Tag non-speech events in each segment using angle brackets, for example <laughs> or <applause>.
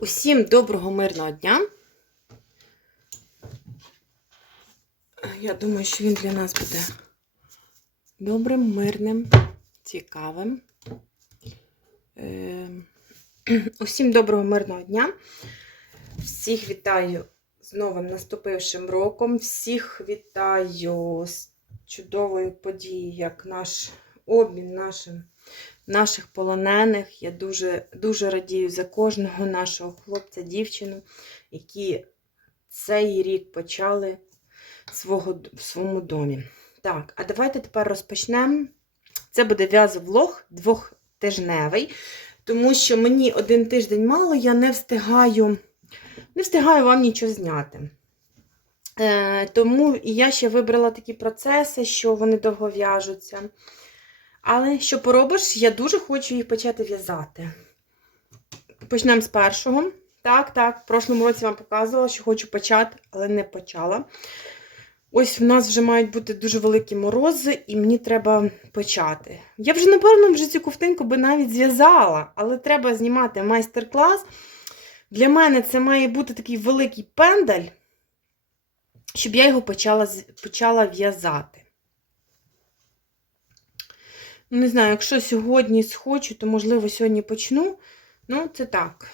Усім доброго мирного дня. Я думаю, що він для нас буде добрим, мирним, цікавим. Е, <clears throat> Усім доброго мирного дня. Всіх вітаю з новим наступившим роком. Всіх вітаю з чудовою подією, як наш обмін нашим наших полонених. Я дуже, дуже радію за кожного нашого хлопця, дівчину, які цей рік почали свого, в своєму домі. Так, а давайте тепер розпочнемо. Це буде в'язовлог двохтижневий, тому що мені один тиждень мало, я не встигаю, не встигаю вам нічого зняти. Е, тому я ще вибрала такі процеси, що вони довго в'яжуться. Але що поробиш, я дуже хочу їх почати в'язати. Почнемо з першого. Так, так, в прошлому році вам показувала, що хочу почати, але не почала. Ось в нас вже мають бути дуже великі морози, і мені треба почати. Я вже, напевно, вже цю ковтинку би навіть зв'язала, але треба знімати майстер-клас. Для мене це має бути такий великий пендель, щоб я його почала, почала в'язати. Не знаю, якщо сьогодні схочу, то, можливо, сьогодні почну. Ну, це так.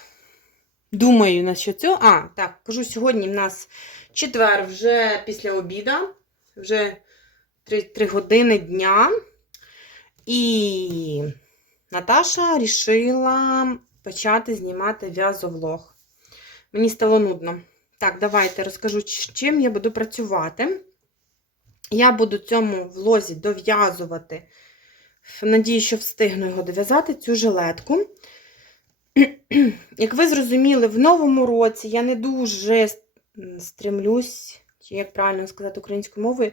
Думаю, на що цього. А, так, кажу, сьогодні в нас четвер вже після обіда, вже 3, 3 години дня. І Наташа рішила почати знімати в'язовлог. Мені стало нудно. Так, давайте розкажу, чим я буду працювати. Я буду цьому влозі дов'язувати. Надію, що встигну його дов'язати, цю жилетку. Як ви зрозуміли, в новому році я не дуже стремлюсь, як правильно сказати українською мовою,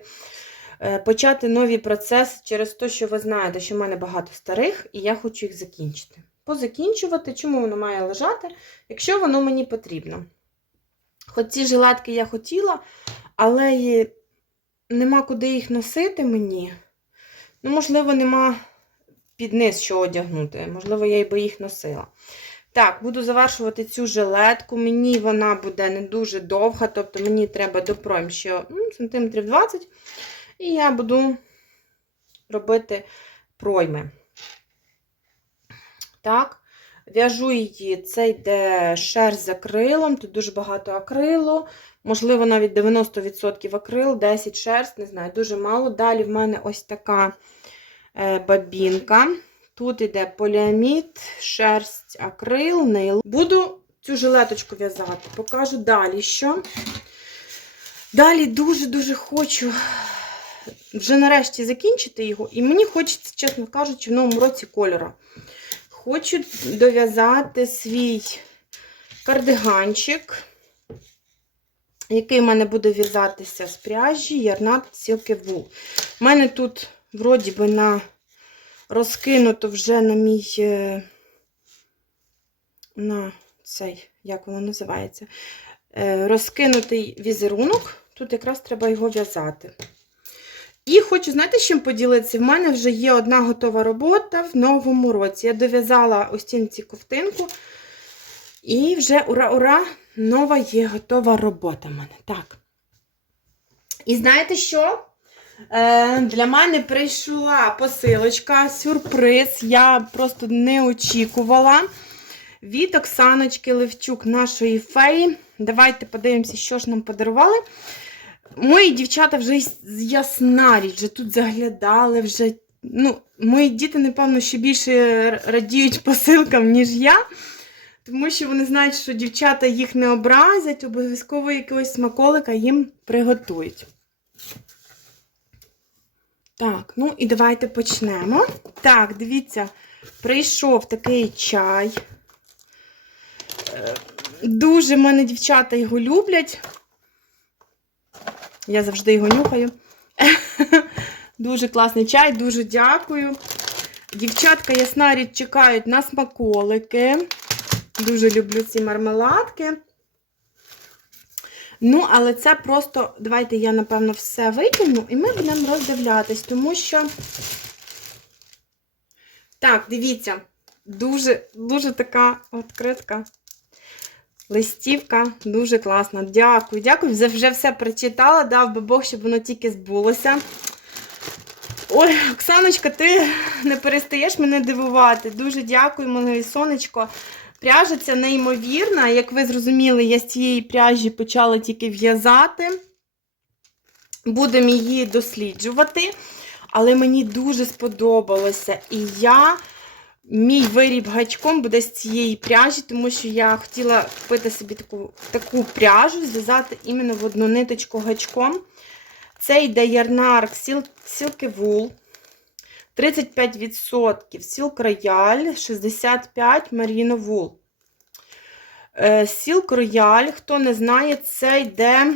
почати нові процеси через те, що ви знаєте, що в мене багато старих, і я хочу їх закінчити. Позакінчувати, чому воно має лежати, якщо воно мені потрібно. Хоч ці жилетки я хотіла, але нема куди їх носити мені. Ну, можливо, нема під низ що одягнути. Можливо, я би їх носила. Так, буду завершувати цю жилетку. Мені вона буде не дуже довга, тобто мені треба допром ще ну, сантиметрів 20. І я буду робити пройми. Так, в'яжу її, це йде шерсть з акрилом, тут дуже багато акрилу. Можливо, навіть 90% акрил, 10 шерсть, не знаю, дуже мало. Далі в мене ось така бабінка. Тут йде поліамід, шерсть, акрил, нейл. Буду цю жилеточку в'язати, покажу далі що. Далі дуже-дуже хочу вже нарешті закінчити його. І мені хочеться, чесно кажучи, в новому році кольора. Хочу дов'язати свій кардиганчик, який в мене буде в'язатися з пряжі Ярнат Сілки Вул. У мене тут, вроді би, на розкинуто вже на мій, е, на цей, як воно називається, е, розкинутий візерунок. Тут якраз треба його в'язати. І хочу, знаєте, чим поділитися? В мене вже є одна готова робота в новому році. Я дов'язала ось ці ковтинку. І вже ура-ура! Нова є готова робота в мене. Так. І знаєте що? Е, Для мене прийшла посилочка, сюрприз. Я просто не очікувала. Від Оксаночки Левчук, нашої феї. Давайте подивимося, що ж нам подарували. Мої дівчата вже ясна річ, вже тут заглядали, вже. Ну, Мої діти, напевно, ще більше радіють посилкам, ніж я. Тому що вони знають, що дівчата їх не образять, обов'язково якогось смаколика їм приготують. Так, ну і давайте почнемо. Так, дивіться, прийшов такий чай. Дуже в мене дівчата його люблять. Я завжди його нюхаю. <laughs> Дуже класний чай, дуже дякую. Дівчатка, ясна річ, чекають на смаколики. Дуже люблю ці мармеладки. Ну, але це просто, давайте я, напевно, все витягну, і ми будемо роздивлятись, тому що. Так, дивіться, дуже, дуже така відкритка. Листівка дуже класна. Дякую, дякую. Вже все прочитала, дав би Бог, щоб воно тільки збулося. Ой, Оксаночка, ти не перестаєш мене дивувати. Дуже дякую, моє сонечко. Пряжа ця неймовірна. Як ви зрозуміли, я з цієї пряжі почала тільки в'язати. Будемо її досліджувати. Але мені дуже сподобалося. І я, мій виріб гачком буде з цієї пряжі, тому що я хотіла купити собі таку, таку пряжу, зв'язати іменно в одну ниточку гачком. Це йде ярнарк Silky Wool. 35% Silk Royal, 65% Merino Wool. Е, Silk Royal, хто не знає, це йде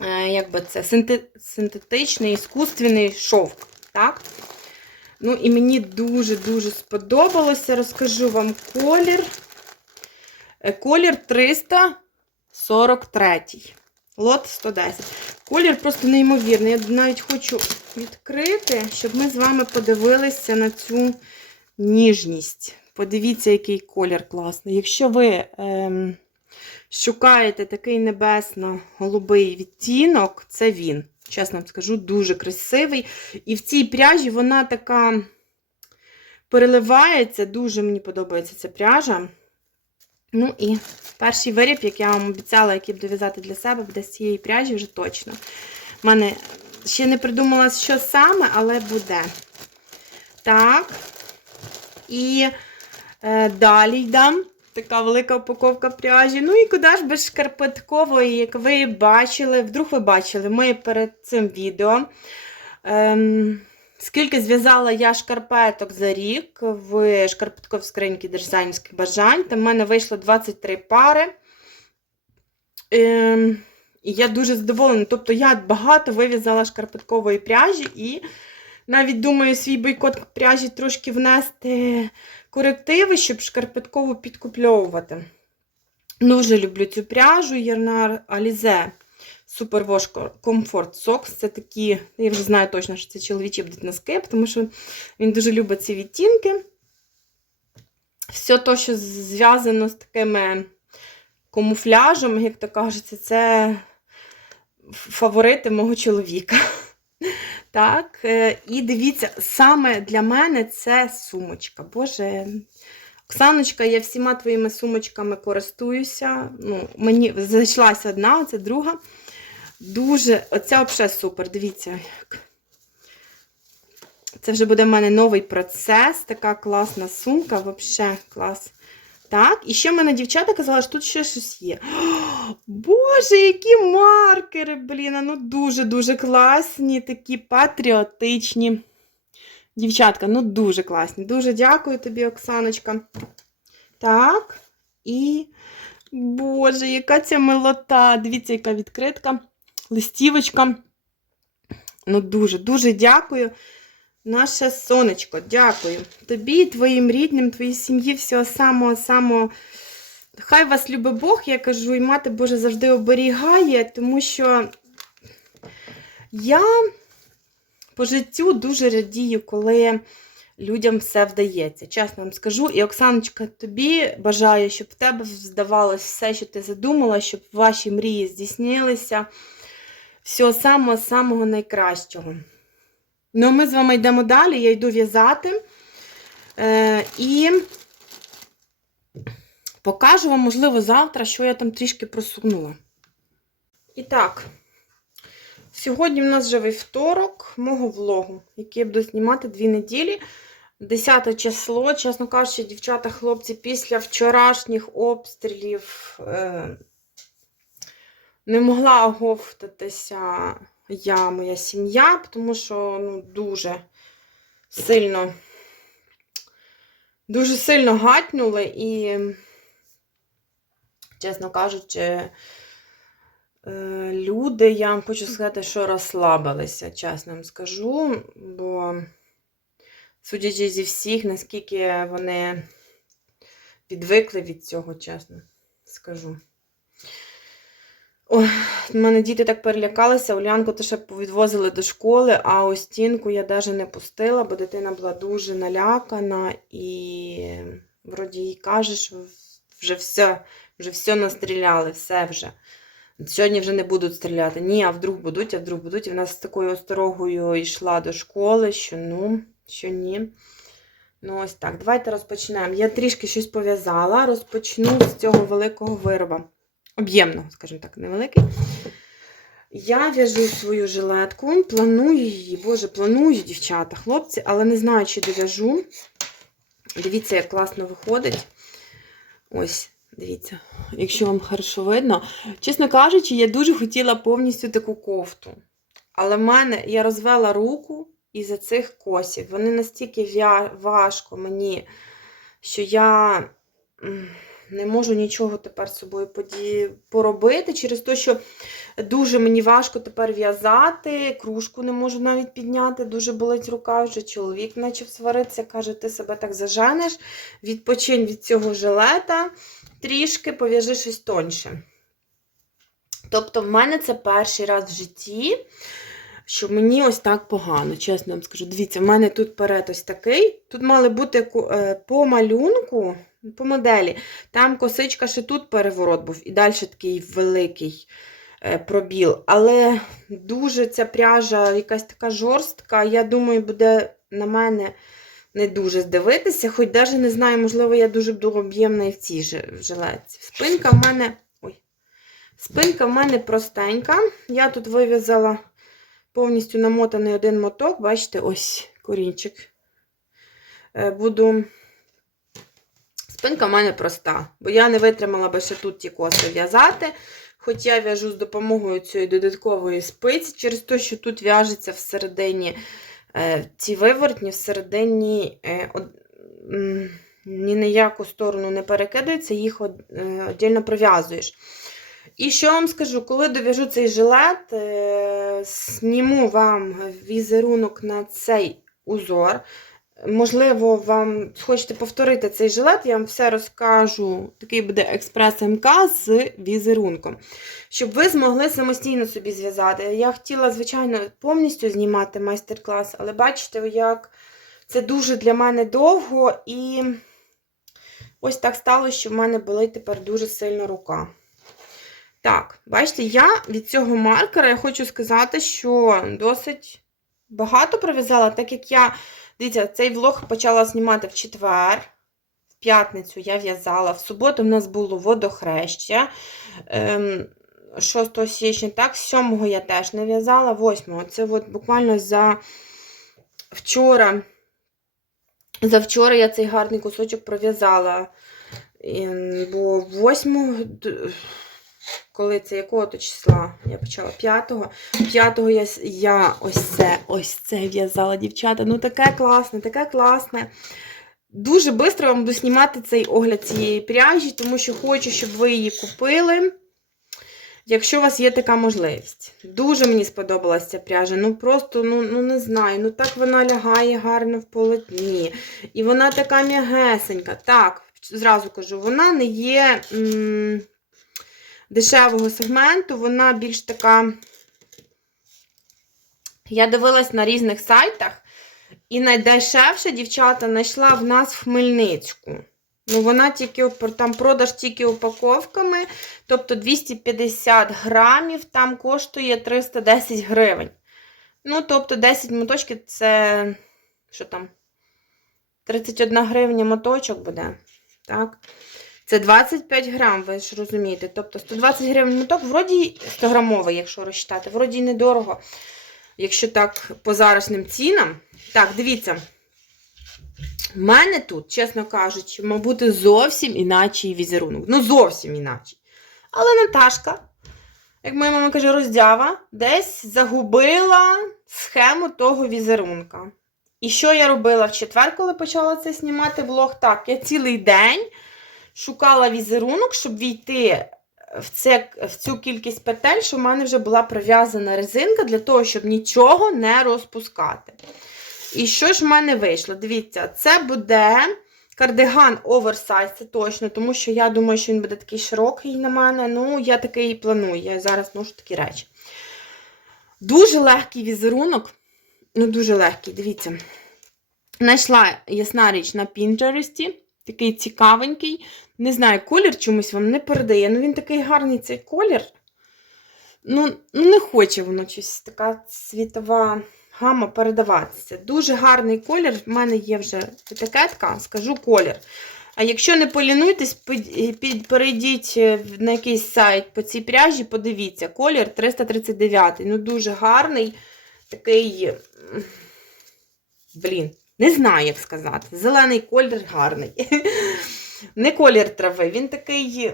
е, як би це, синтетичний іскусственний шовк. Так? Ну, і мені дуже-дуже сподобалося. Розкажу вам колір. Е, Колір 343. Лот 110. Колір просто неймовірний. Я навіть хочу відкрити, щоб ми з вами подивилися на цю ніжність. Подивіться, який колір класний. Якщо ви ем, шукаєте такий небесно-голубий відтінок, це він. Чесно вам скажу, дуже красивий. І в цій пряжі вона така переливається. Дуже мені подобається ця пряжа. Ну і перший виріб, як я вам обіцяла, який буду в'язати для себе, буде з цієї пряжі вже точно. У мене ще не придумала, що саме, але буде. Так. І е, далі йдам. Така велика упаковка пряжі. Ну і куди ж без шкарпеткової, як ви бачили, вдруг ви бачили ми перед цим відео. Ем, скільки зв'язала я шкарпеток за рік в шкарпетковій скриньки дизайнерських бажань. Там в мене вийшло 23 пари. Ем, і я дуже задоволена. Тобто я багато вив'язала шкарпеткової пряжі і навіть думаю, свій бойкот пряжі трошки внести корективи, щоб шкарпеткову підкупльовувати. Дуже люблю цю пряжу Ярнар Alize Superwash Comfort Socks. Це такі, я вже знаю точно, що це чоловічі будуть носки, тому що він дуже любить ці відтінки. Все те, що зв'язано з такими камуфляжем, як то кажеться, це фаворити мого чоловіка. Так, е, і дивіться, саме для мене це сумочка. Боже, Оксаночка, я всіма твоїми сумочками користуюся. Ну, Мені зайшлася одна, це друга. Дуже, оця взагалі супер. Дивіться, як. Це вже буде в мене новий процес. Така класна сумка, взагалі клас. Так, і ще в мене дівчата казали, що тут ще щось є. О, <gasps> Боже, які маркери, блін, ну дуже-дуже класні, такі патріотичні. Дівчатка, ну дуже класні. Дуже дякую тобі, Оксаночка. Так, і, Боже, яка ця милота. Дивіться, яка відкритка, листівочка. Ну, дуже-дуже дякую. Наше сонечко, дякую. Тобі, твоїм рідним, твоїй сім'ї, всього самого-самого. Хай вас любить Бог, я кажу, і мати Боже завжди оберігає, тому що я по життю дуже радію, коли людям все вдається. Чесно вам скажу. І Оксаночка, тобі бажаю, щоб в тебе здавалось все, що ти задумала, щоб ваші мрії здійснилися. Всього самого-самого найкращого. Ну, ми з вами йдемо далі, я йду в'язати. Е, і покажу вам, можливо, завтра, що я там трішки просунула. І так, сьогодні в нас вже вівторок мого влогу, який я буду знімати дві неділі. 10 число, чесно кажучи, дівчата, хлопці, після вчорашніх обстрілів е, не могла оговтатися я, моя сім'я, тому що ну, дуже сильно, дуже сильно гатнули і, чесно кажучи, е, люди, я вам хочу сказати, що розслабилися, чесно вам скажу, бо, судячи зі всіх, наскільки вони відвикли від цього, чесно скажу. Ой, мене діти так перелякалися. Улянку то ще відвозили до школи, а ось стінку я навіть не пустила, бо дитина була дуже налякана і вроді їй каже, що вже все, вже все настріляли, все вже. Сьогодні вже не будуть стріляти. Ні, а вдруг будуть, а вдруг будуть. І в нас з такою осторогою йшла до школи, що ну, що ні. Ну, ось так. Давайте розпочнемо. Я трішки щось пов'язала, розпочну з цього великого вироба. Об'ємного, скажімо так, невеликий. Я в'яжу свою жилетку, планую її, боже, планую, дівчата, хлопці, але не знаю, чи дов'яжу. Дивіться, як класно виходить. Ось, дивіться, якщо вам хорошо видно. Чесно кажучи, я дуже хотіла повністю таку кофту. Але в мене я розвела руку із-за цих косів. Вони настільки важко мені, що я не можу нічого тепер з собою поробити через те, що дуже мені важко тепер в'язати, кружку не можу навіть підняти, дуже болить рука вже. Чоловік почав сваритися, каже, ти себе так заженеш, відпочинь від цього жилета, трішки пов'яжи щось тоньше. Тобто, в мене це перший раз в житті, що мені ось так погано, чесно вам скажу. Дивіться, в мене тут перед ось такий. Тут мали бути е, по малюнку, по моделі. Там косичка ще тут переворот був, і далі такий великий е, пробіл. Але дуже ця пряжа якась така жорстка. Я думаю, буде на мене не дуже здивитися, хоч навіть не знаю, можливо, я дуже буду об'ємна і в цій жилетці. Спинка в мене. Ой. Спинка в мене простенька. Я тут вив'язала повністю намотаний один моток. Бачите, ось корінчик. Е, Буду. Спинка в мене проста, бо я не витримала би ще тут ті коси в'язати. Хоч я в'яжу з допомогою цієї додаткової спиці, через те, що тут в'яжеться всередині е, ці вивертні, всередині е, ні на яку сторону не перекидаються, їх е, віддільно пров'язуєш. І що вам скажу, коли дов'яжу цей жилет, зніму вам візерунок на цей узор. Можливо, вам хочете повторити цей жилет, я вам все розкажу. Такий буде експрес-МК з візерунком. Щоб ви змогли самостійно собі зв'язати. Я хотіла, звичайно, повністю знімати майстер-клас, але бачите, як це дуже для мене довго, і ось так сталося, що в мене болить тепер дуже сильно рука. Так, бачите, я від цього маркера я хочу сказати, що досить багато пров'язала, так як я. Дивіться, цей влог почала знімати в четвер. В п'ятницю я в'язала. В суботу в нас було водохреща. Ем, 6 січня, так, 7 я теж не в'язала, 8 Це от буквально за вчора. За вчора я цей гарний кусочок пров'язала. Ем, Бо 8 коли це якого то числа? Я почала 5-го. 5-го я, я ось це, ось це в'язала, дівчата. Ну таке класне, таке класне. Дуже швидко вам буду знімати цей огляд цієї пряжі, тому що хочу, щоб ви її купили. Якщо у вас є така можливість. Дуже мені сподобалася ця пряжа. Ну просто, ну, ну не знаю, ну так вона лягає гарно в полотні. І вона така м'ягесенька. Так, зразу кажу, вона не є. М дешевого сегменту, вона більш така. Я дивилась на різних сайтах, і найдешевша дівчата знайшла в нас в Хмельницьку. Ну, вона тільки там продаж тільки упаковками, тобто 250 грамів, там коштує 310 гривень. Ну, тобто 10 моточків це що там? 31 гривня моточок буде. Так. Це 25 грам, ви ж розумієте. Тобто 120 гривень моток, вроді 100 грамовий, якщо розчитати, вроді недорого, якщо так по заразним цінам. Так, дивіться. У мене тут, чесно кажучи, мав зовсім іначий візерунок. Ну, зовсім іначий. Але Наташка, як моя мама каже, роздява, десь загубила схему того візерунка. І що я робила в четвер, коли почала це знімати влог? Так, я цілий день шукала візерунок, щоб війти в, це, в цю кількість петель, що в мене вже була прив'язана резинка для того, щоб нічого не розпускати. І що ж в мене вийшло? Дивіться, це буде кардиган оверсайз, це точно, тому що я думаю, що він буде такий широкий на мене. Ну, я такий і планую, я зараз ношу такі речі. Дуже легкий візерунок. Ну, дуже легкий, дивіться. Знайшла ясна річ на Пінтересті. Такий цікавенький. Не знаю, колір чомусь вам не передає. Ну він такий гарний цей колір. Ну, ну не хоче воно щось така світова гама передаватися. Дуже гарний колір. В мене є вже етикетка, скажу колір. А якщо не полінуйтесь, під- під- перейдіть е, на якийсь сайт по цій пряжі, подивіться, колір 339. Ну, дуже гарний. Такий. Блін, не знаю, як сказати. Зелений колір гарний. <laughs> Не колір трави, він такий.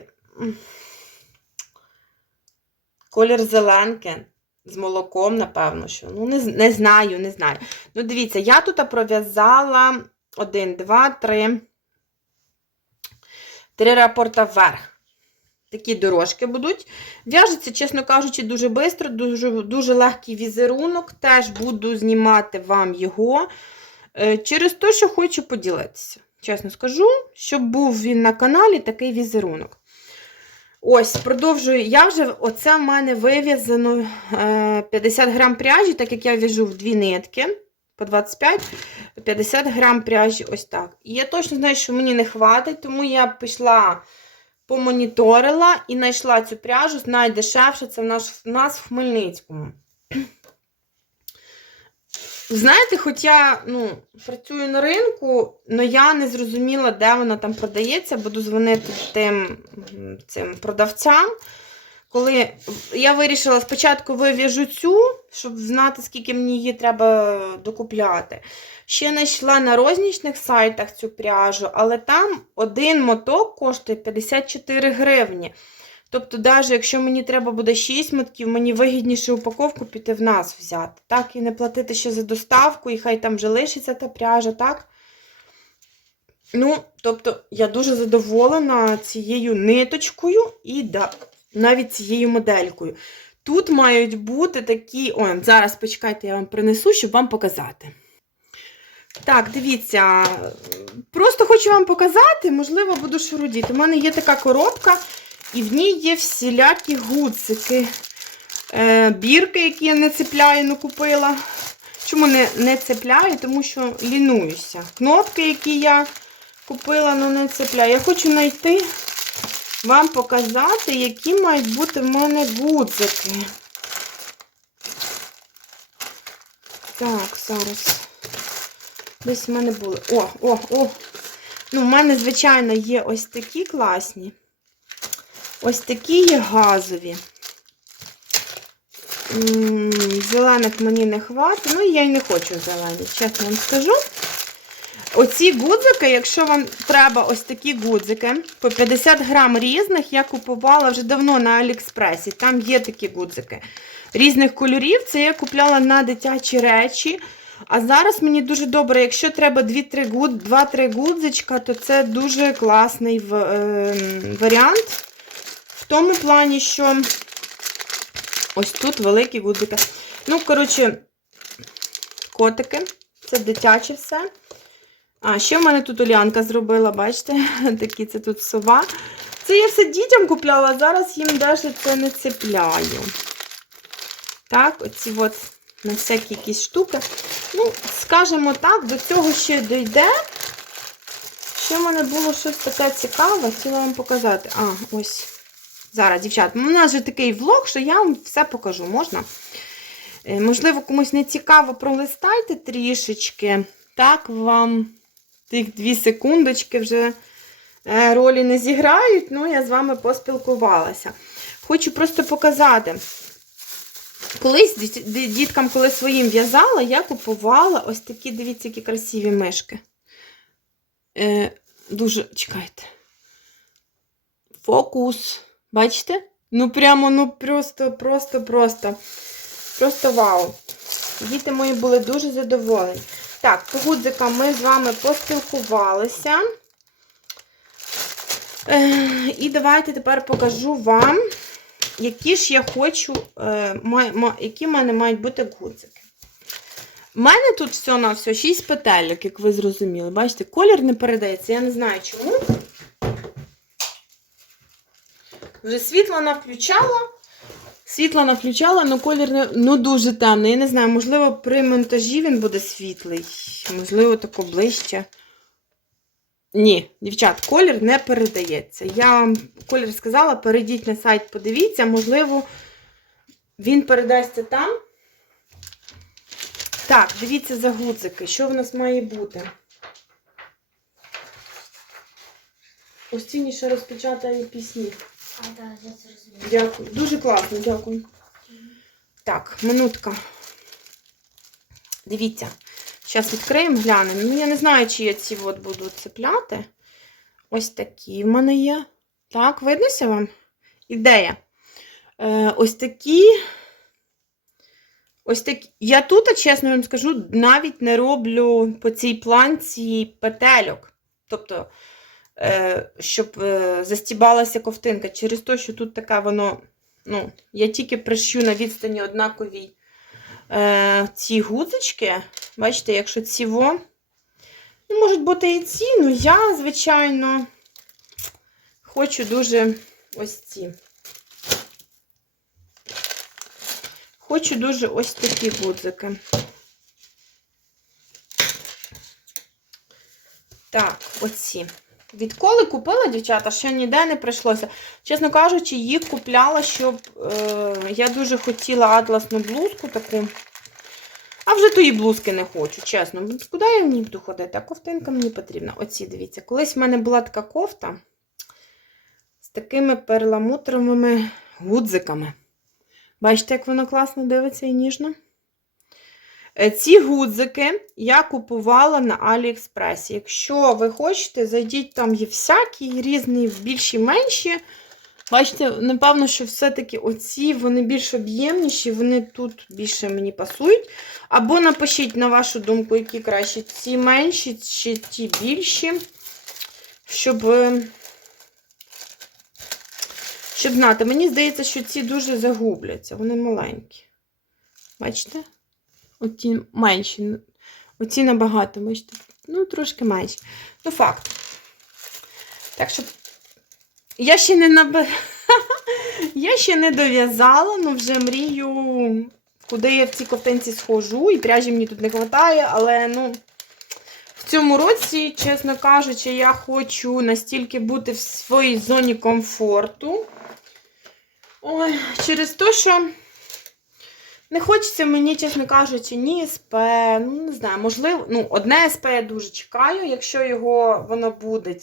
Колір зеленки з молоком, напевно, що. Ну, не, не знаю, не знаю. Ну, дивіться, я тут пров'язала 1, 2, 3. Три рапорта вверх. Такі дорожки будуть. В'яжеться, чесно кажучи, дуже швидко, дуже, дуже легкий візерунок. Теж буду знімати вам його через те, що хочу поділитися. Чесно скажу, щоб був він на каналі такий візерунок. Ось, продовжую. Я вже, оце в мене вив'язано е, 50 грам пряжі, так як я в'яжу в дві нитки по 25, 50 грам пряжі ось так. І я точно знаю, що мені не хватить, тому я пішла, помоніторила і знайшла цю пряжу, найдешевше це в нас в Хмельницькому. Знаєте, хоч я ну, працюю на ринку, але я не зрозуміла, де вона там продається. Буду дзвонити тим цим продавцям. Коли я вирішила спочатку вив'яжу цю, щоб знати, скільки мені її треба докупляти. Ще знайшла на рознічних сайтах цю пряжу, але там один моток коштує 54 гривні. Тобто, навіть якщо мені треба буде 6 мотків, мені вигідніше упаковку піти в нас взяти. Так, і не платити ще за доставку, і хай там вже лишиться та пряжа, так? Ну, тобто, я дуже задоволена цією ниточкою і да, навіть цією моделькою. Тут мають бути такі. Ой, зараз почекайте, я вам принесу, щоб вам показати. Так, дивіться, просто хочу вам показати, можливо, буду шурудіти. У мене є така коробка, і в ній є всілякі гудзики. Е, бірки, які я не цепляю, ну купила. Чому не, не цепляю? Тому що лінуюся. Кнопки, які я купила, але не цепляю. Я хочу знайти, вам показати, які мають бути в мене гудзики. Так, зараз. Десь в мене були. О, о, о! Ну, в мене, звичайно, є ось такі класні. Ось такі є газові. Зелених мені не хватить. Ну, я й не хочу зелені, чесно вам скажу. Оці гудзики, якщо вам треба ось такі гудзики, по 50 грам різних, я купувала вже давно на Аліекспресі. Там є такі гудзики різних кольорів. Це я купляла на дитячі речі. А зараз мені дуже добре, якщо треба 2-3 гуд, 2-3 гудзичка, то це дуже класний е, варіант. Тому плані, що ось тут великі гудзики. Ну, коротше, котики. Це дитяче все. А, ще в мене тут Олянка зробила, бачите? <laughs> Такі це тут сова. Це я все дітям купляла, а зараз їм навіть це не цепляю. Так, оці от на всякі якісь штуки. Ну, скажімо так, до цього ще дійде. Ще в мене було щось таке цікаве, хотіла вам показати. А, ось. Зараз, дівчат, у нас же такий влог, що я вам все покажу, можна? Е, Можливо, комусь не цікаво, пролистайте трішечки. Так вам тих дві секундочки вже е, ролі не зіграють, ну я з вами поспілкувалася. Хочу просто показати. Колись діткам, коли своїм в'язала, я купувала ось такі, дивіться, які красиві мишки. Е, дуже, чекайте. Фокус. Бачите? Ну, прямо, ну просто, просто, просто. Просто вау. Діти мої були дуже задоволені. Так, по гудзикам ми з вами поспілкувалися. І давайте тепер покажу вам, які ж я хочу, е, які в мене мають бути гудзики. У мене тут все на все 6 петельок, як ви зрозуміли. Бачите, колір не передається, я не знаю чому. Вже світло навключала. Світло навключала, але колір не, ну, дуже темний. Я не знаю, можливо, при монтажі він буде світлий. Можливо, тако ближче. Ні, дівчат, колір не передається. Я вам колір сказала, перейдіть на сайт, подивіться, можливо, він передасться там. Так, дивіться за гудзики. Що в нас має бути? Ось ці ще розпечатані пісні. А, так, я це розумію. Дякую. Дуже класно, дякую. Так, минутка. Дивіться. Зараз відкриємо, глянемо. Ну, я не знаю, чи я ці от буду цепляти. Ось такі в мене є. Так, виднося вам? Ідея. Е, ось такі. Ось такі. Я тут, чесно вам скажу, навіть не роблю по цій планці петельок. Тобто, щоб е, застібалася ковтинка. Через те, що тут таке воно. Ну, я тільки прищу на відстані однаковій е, ці гудзички. Бачите, якщо ці во, ну, можуть бути і ці, ну я, звичайно, хочу дуже ось ці. Хочу дуже ось такі гудзики. Так, оці. Відколи купила, дівчата, ще ніде не прийшлося. Чесно кажучи, їх купляла, щоб е, я дуже хотіла атласну блузку таку. А вже тої блузки не хочу, чесно. Куди я в ній буду ходити? А ковтинка мені потрібна. Оці, дивіться. Колись в мене була така кофта з такими перламутровими гудзиками. Бачите, як воно класно дивиться і ніжно? Е, Ці гудзики я купувала на Аліекспресі. Якщо ви хочете, зайдіть, там є всякі, різні, більші, менші. Бачите, напевно, що все-таки оці вони більш об'ємніші, вони тут більше мені пасують. Або напишіть, на вашу думку, які краще, ці менші чи ті більші, щоб, е, щоб знати. Мені здається, що ці дуже загубляться, вони маленькі. Бачите? Оті менші. Оці набагато, бачите? Ну, трошки менші. Ну, факт. Так що я ще не наб... <laughs> я ще не дов'язала, але вже мрію, куди я в цій ковтинці схожу, і пряжі мені тут не вистачає, але ну, в цьому році, чесно кажучи, я хочу настільки бути в своїй зоні комфорту. Ой, через те, що не хочеться мені, чесно кажучи, ні СП, ну не знаю, можливо, ну, одне СП я дуже чекаю, якщо його воно буде,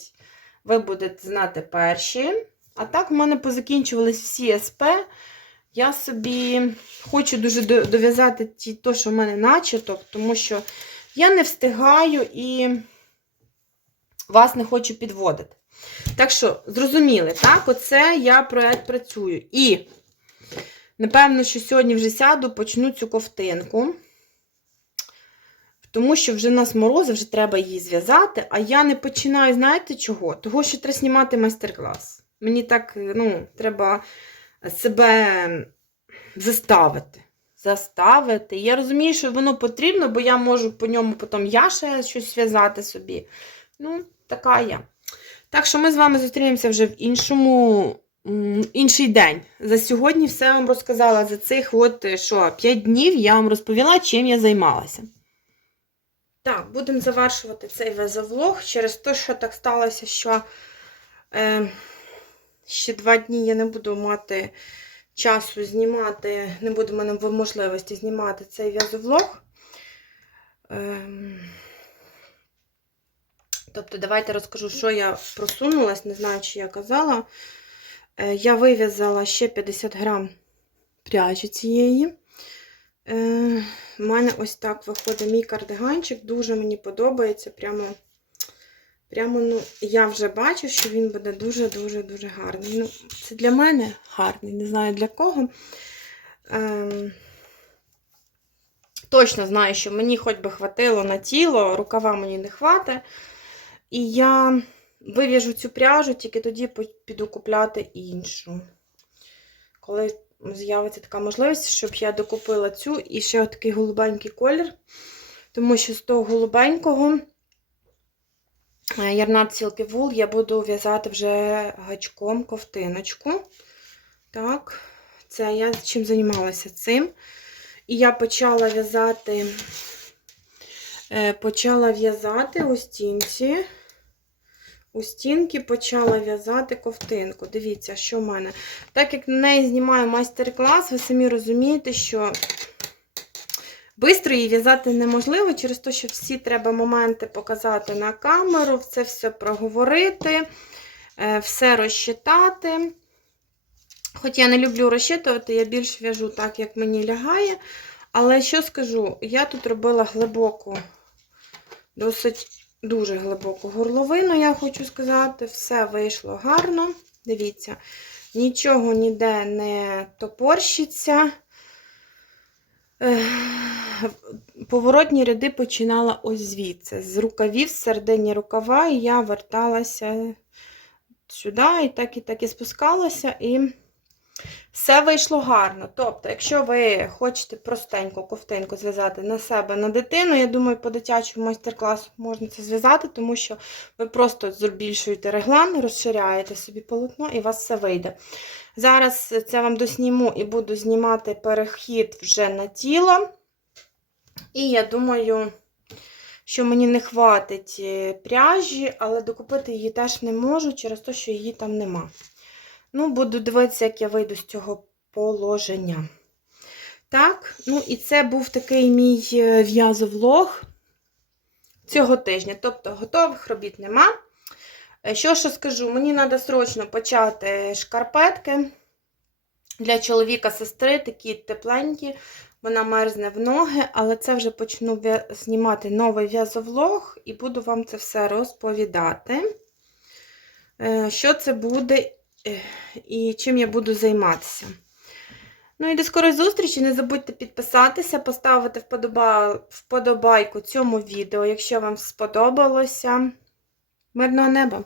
ви будете знати перші. А так в мене позакінчувались всі СП. Я собі хочу дуже дов'язати то, що в мене начато, тому що я не встигаю і вас не хочу підводити. Так що, зрозуміли, так? Оце я проект працюю. І, напевно, що сьогодні вже сяду, почну цю ковтинку. Тому що вже в нас морози, вже треба її зв'язати, а я не починаю, знаєте чого? Того, що треба знімати майстер-клас. Мені так, ну, треба себе заставити. Заставити. Я розумію, що воно потрібно, бо я можу по ньому потім я ще щось зв'язати собі. Ну, така я. Так що ми з вами зустрінемося вже в іншому, інший день. За сьогодні все вам розказала. За цих от, е, що, 5 днів я вам розповіла, чим я займалася. Так, будемо завершувати цей везовлог через те, що так сталося, що е, ще два дні я не буду мати часу знімати, не буде в можливості знімати цей в'язовлог. Ем, тобто, давайте розкажу, що я просунулась, не знаю, чи я казала. Е, я вив'язала ще 50 грам пряжі цієї. Е, у мене ось так виходить мій кардиганчик. Дуже мені подобається. Прямо, прямо ну, я вже бачу, що він буде дуже-дуже-дуже гарний. Ну, це для мене гарний, не знаю для кого. Ем, точно знаю, що мені хоч би хватило на тіло, рукава мені не хватить. І я вив'яжу цю пряжу, тільки тоді піду купляти іншу. Коли з'явиться така можливість, щоб я докупила цю і ще такий голубенький колір. Тому що з того голубенького е, ярнат Silky Wool я буду в'язати вже гачком ковтиночку. Так, це я чим займалася цим. І я почала в'язати, е, почала в'язати ось тінці. У стінки почала в'язати ковтинку. Дивіться, що в мене. Так як на неї знімаю майстер-клас, ви самі розумієте, що Бистро її в'язати неможливо, через те, що всі треба моменти показати на камеру, це все проговорити, е, все розчитати. Хоч я не люблю розчитувати, я більш в'яжу так, як мені лягає. Але що скажу, я тут робила глибоку, досить дуже глибоку горловину, я хочу сказати. Все вийшло гарно. Дивіться, нічого ніде не топорщиться. Поворотні ряди починала ось звідси, з рукавів, з середині рукава, і я верталася сюди, і так, і так і спускалася, і все вийшло гарно. Тобто, якщо ви хочете простеньку ковтинку зв'язати на себе, на дитину, я думаю, по дитячому майстер-класу можна це зв'язати, тому що ви просто збільшуєте реглан, розширяєте собі полотно, і у вас все вийде. Зараз це вам досніму і буду знімати перехід вже на тіло. І я думаю, що мені не хватить е, пряжі, але докупити її теж не можу через те, що її там нема. Ну, буду дивитися, як я вийду з цього положення. Так, ну і це був такий мій е, в'язовлог цього тижня. Тобто готових робіт нема. Е, Що ще скажу? Мені треба срочно почати шкарпетки для чоловіка сестри, такі тепленькі. Вона мерзне в ноги, але це вже почну знімати новий в'язовлог і буду вам це все розповідати. Е, Що це буде і чим я буду займатися. Ну і до скорої зустрічі. Не забудьте підписатися, поставити вподобайку цьому відео, якщо вам сподобалося. Мирного неба!